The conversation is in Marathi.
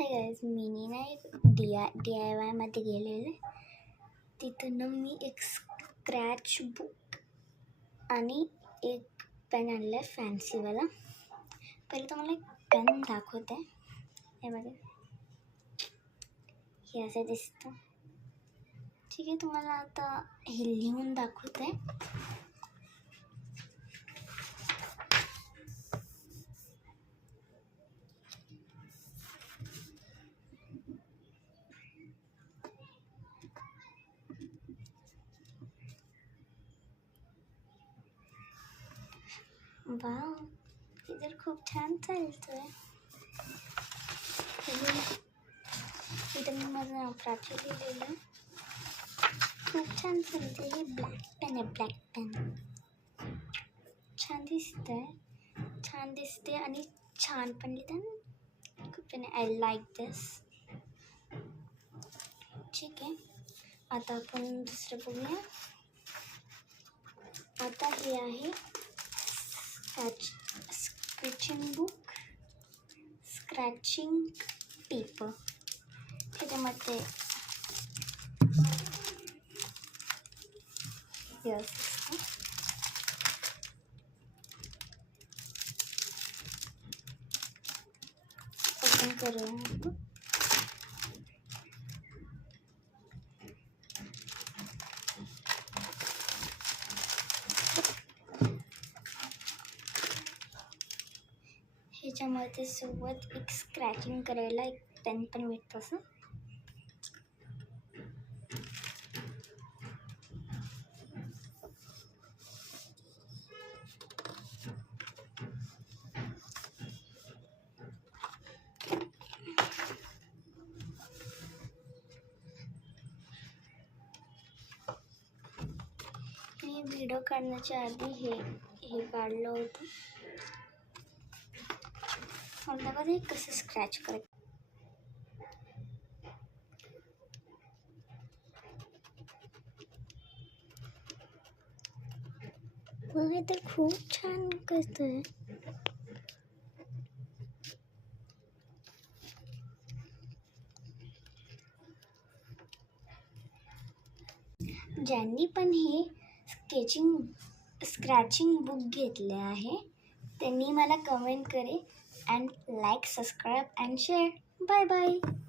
हे गाईज मी ना एक DIY मध्ये गेलेले. तिथं ना मी एक स्क्रॅच बुक आणि एक पेन आणलं आहे फॅन्सीवाला. पहिले तुम्हाला एक पेन दाखवते. हे बघा, हे असं दिसतं. ठीक आहे, तुम्हाला आता हे लिहून दाखवते. वाव, हे तर खूप छान चालतंय. इथं मी माझं नाव प्राची लिहिलेलं. खूप छान चालते. हे ब्लॅक पेन आहे, ब्लॅक पेन. छान दिसते आणि छान पण लिहितं. खूप छान. आय लाईक दिस. ठीक आहे, आता आपण दुसरं बघूया. आता हे आहे स्क्रॅचिंग पेपर. त्याच्यामध्ये ओपन करूया. ह्याच्यामध्ये सोबत एक स्क्रॅचिंग करायला एक पेन पण भेटतो. असं मी व्हिडिओ काढण्याच्या आधी हे काढलं होतं. मला बघा हे कसं स्क्रॅच करायचं. हे तर खूप छान करतंय. ज्यांनी पण हे स्क्रॅचिंग बुक घेतले आहे त्यांनी मला कमेंट करे. And like, subscribe and share. Bye bye.